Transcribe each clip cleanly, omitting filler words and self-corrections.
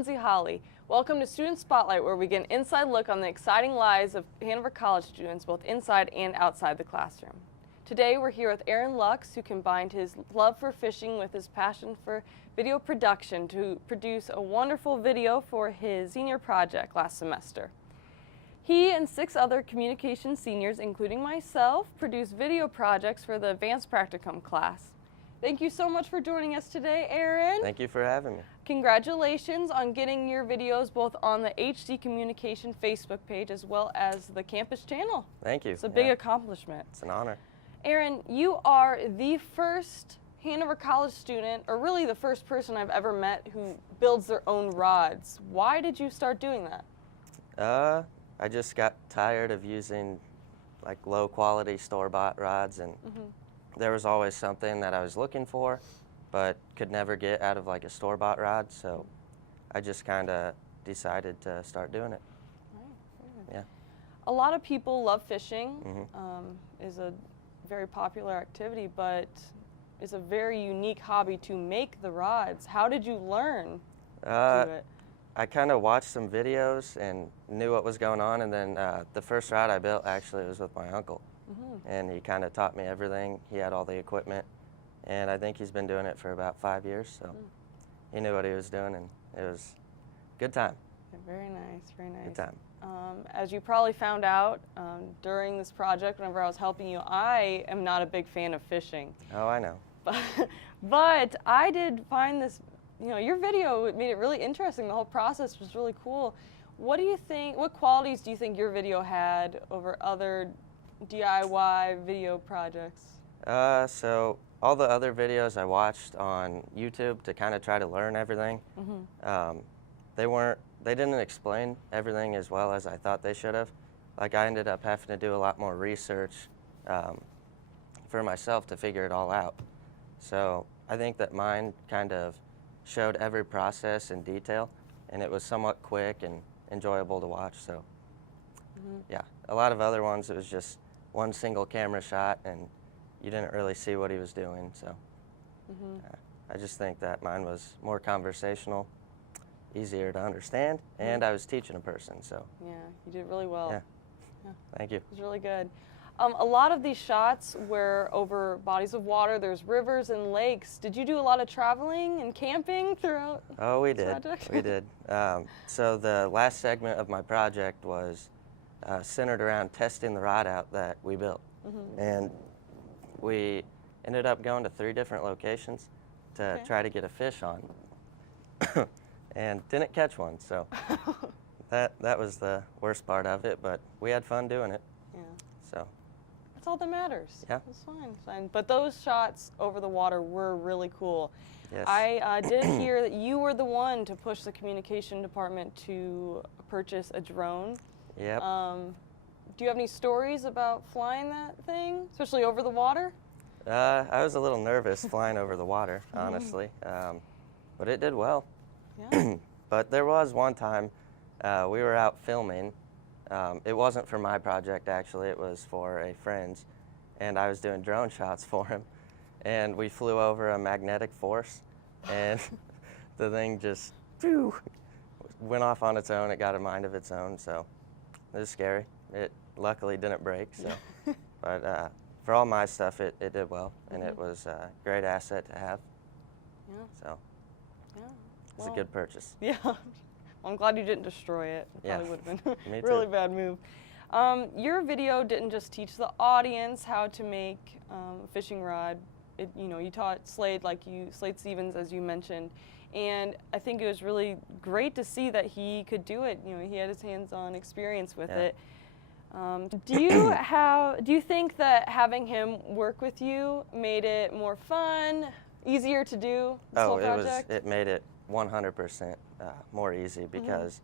Lindsay Holley. Welcome to Student Spotlight, where we get an inside look on the exciting lives of Hanover College students, both inside and outside the classroom. Today we're here with Aaron Lux, who combined his love for fishing with his passion for video production to produce a wonderful video for his senior project last semester. He and 6 other communication seniors, including myself, produced video projects for the advanced practicum class. Thank you so much for joining us today, Aaron. Thank you for having me. Congratulations on getting your videos both on the HD Communication Facebook page as well as the campus channel. Thank you. It's a big accomplishment. It's an honor. Aaron, you are the first Hanover College student, or really the first person I've ever met who builds their own rods. Why did you start doing that? I just got tired of using like low quality store-bought rods, and there was always something that I was looking for but could never get out of like a store-bought rod, so I just kind of decided to start doing it. Right. Yeah. A lot of people love fishing. Is a very popular activity, but it's a very unique hobby to make the rods. How did you learn to do it? I kind of watched some videos and knew what was going on, and then the first rod I built actually was with my uncle. And he kind of taught me everything. He had all the equipment, and I think he's been doing it for about 5 years, so he knew what he was doing, and it was a good time. Yeah, very nice, very nice. Good time. As you probably found out during this project, whenever I was helping you, I am not a big fan of fishing. Oh, I know. But I did find this, your video made it really interesting. The whole process was really cool. What do you think, what qualities do you think your video had over other DIY video projects? So all the other videos I watched on YouTube to kind of try to learn everything, they didn't explain everything as well as I thought they should have. Like, I ended up having to do a lot more research for myself to figure it all out. So I think that mine kind of showed every process in detail, and it was somewhat quick and enjoyable to watch. So yeah, a lot of other ones, it was just one single camera shot and you didn't really see what he was doing. So I just think that mine was more conversational, easier to understand, and I was teaching a person. So yeah, you did really well. Yeah. Thank you. It was really good. A lot of these shots were over bodies of water. There's rivers and lakes. Did you do a lot of traveling and camping throughout? Oh, we this did. project? We did. So the last segment of my project was centered around testing the rod out that we built. And we ended up going to 3 different locations to try to get a fish on. And didn't catch one, so that was the worst part of it, but we had fun doing it. Yeah. So that's all that matters. Yeah. It's fine, it's fine. But those shots over the water were really cool. yes. I did hear that you were the one to push the communication department to purchase a drone. Yep. Do you have any stories about flying that thing, especially over the water? I was a little nervous flying over the water, honestly, but it did well. Yeah. But there was one time we were out filming. It wasn't for my project, actually. It was for a friend's, and I was doing drone shots for him. And we flew over a magnetic force, and the thing just went off on its own. It got a mind of its own, so it was scary. It luckily didn't break, so. But for all my stuff, it did well, and it was a great asset to have. Yeah. So Yeah. it's a good purchase. Yeah. Well, I'm glad you didn't destroy it. It Yeah. probably would have been Me a really too. bad move. Your video didn't just teach the audience how to make a fishing rod. You taught Slade, Slade Stevens, as you mentioned, and I think it was really great to see that he could do it. He had his hands-on experience with it. Do you think that having him work with you made it more fun, easier to do this whole project? It made it 100% more easy because,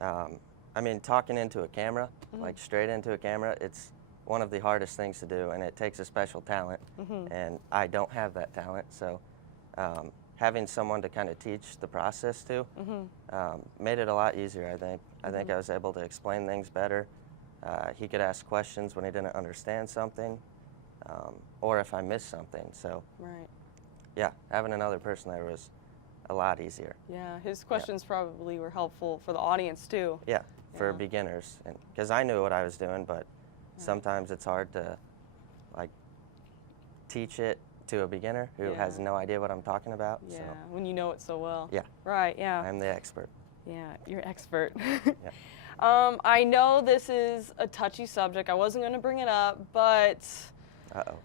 I mean, talking into a camera, like straight into a camera, it's one of the hardest things to do, and it takes a special talent, and I don't have that talent, so having someone to kind of teach the process to made it a lot easier, I think. I think I was able to explain things better. He could ask questions when he didn't understand something, or if I missed something, so Right. yeah, having another person there was a lot easier. Yeah, his questions probably were helpful for the audience too. Yeah, for Yeah. beginners, and because I knew what I was doing, but sometimes it's hard to like teach it to a beginner who has Yeah. no idea what I'm talking about. Yeah, So when you know it so well. yeah, Right, yeah. I'm the expert. Yeah, you're an expert. Yeah. I know this is a touchy subject. I wasn't going to bring it up, but Uh-oh.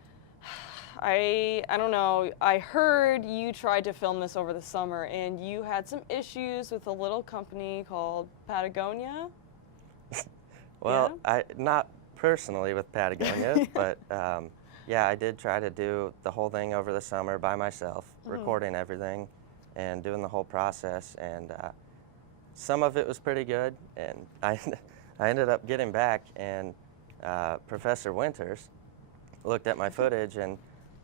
I don't know. I heard you tried to film this over the summer, and you had some issues with a little company called Patagonia. Well, not personally with Patagonia, but yeah, I did try to do the whole thing over the summer by myself, recording everything and doing the whole process, and some of it was pretty good, and I ended up getting back, and Professor Winters looked at my footage, and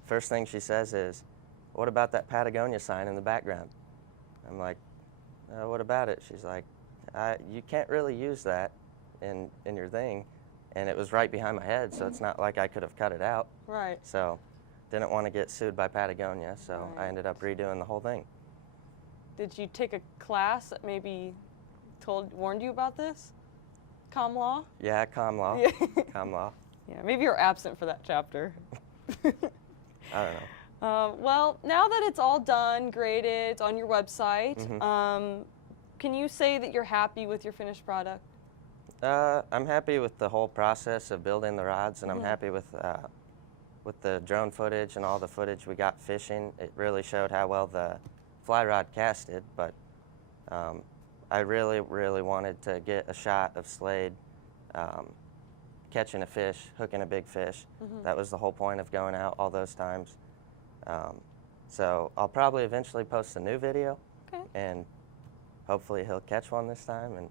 first thing she says is, "What about that Patagonia sign in the background?" I'm like, "What about it?" She's like, "You can't really use that in your thing," and it was right behind my head, so it's not like I could have cut it out. Right. So didn't want to get sued by Patagonia, so I Right. ended up redoing the whole thing. Did you take a class that maybe warned you about this? Comm law? Yeah, comm law. Yeah. Comm law. Yeah, maybe you're absent for that chapter. I don't know. Well, now that it's all done, graded, it's on your website, can you say that you're happy with your finished product? I'm happy with the whole process of building the rods, and I'm happy with the drone footage and all the footage we got fishing. It really showed how well the fly rod casted, but I really, really wanted to get a shot of Slade catching a fish, hooking a big fish. That was the whole point of going out all those times. So I'll probably eventually post a new video, Okay. and hopefully he'll catch one this time, and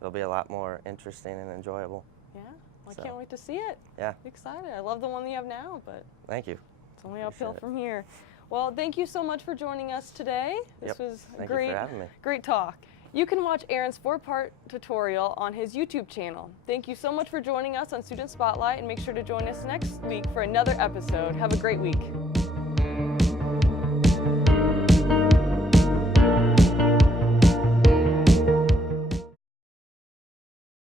it'll be a lot more interesting and enjoyable. Yeah, well, I So. can't wait to see it. Yeah, Excited. I love the one that you have now, but thank you. it's only uphill Appreciate it. from here. Well, thank you so much for joining us today. This Yep. was a Thank you great, for having me. great talk. You can watch Aaron's 4-part tutorial on his YouTube channel. Thank you so much for joining us on Student Spotlight, and make sure to join us next week for another episode. Have a great week.